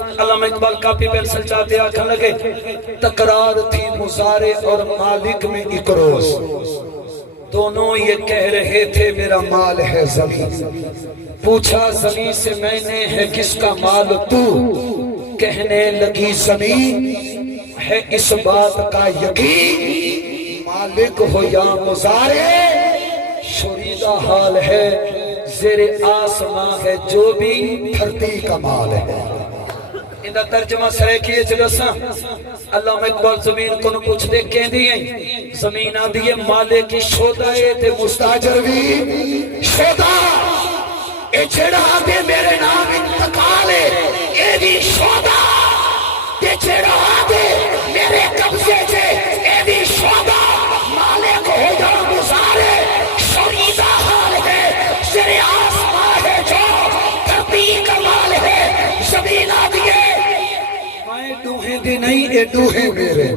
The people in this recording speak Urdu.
علامہ اقبال کاپی پینسل چاہتے آکھن لگے تکرار تھی مضارع اور مالک میں ایک روز، دونوں یہ کہہ رہے تھے میرا مال ہے زمین، پوچھا زمین سے میں نے ہے کس کا مال تو، کہنے لگی زمین ہے اس بات کا یقین، مالک ہو یا مضارع شوریدہ حال ہے، زیر آسماں ہے جو بھی دھرتی کا مال ہے۔ اندہ ترجمہ سرے کیے چلسا علامہ اقبال زمین کو پوچھ دے کہیں دیئے زمین آدھیے مالے کی شودہ تے مستاجر بھی شودہ اے چھڑا دے میرے نام انتقالے اے بھی شودہ اے چھڑا دے میرے قبضے سے اے بھی شودہ مالے کو ہو جا مزارے شریدہ حال ہے زیر آسمان ہے جو دھرتی کا مال ہے زمین آدھیے میں دوہیں دی نہیں اے دوہیں میرے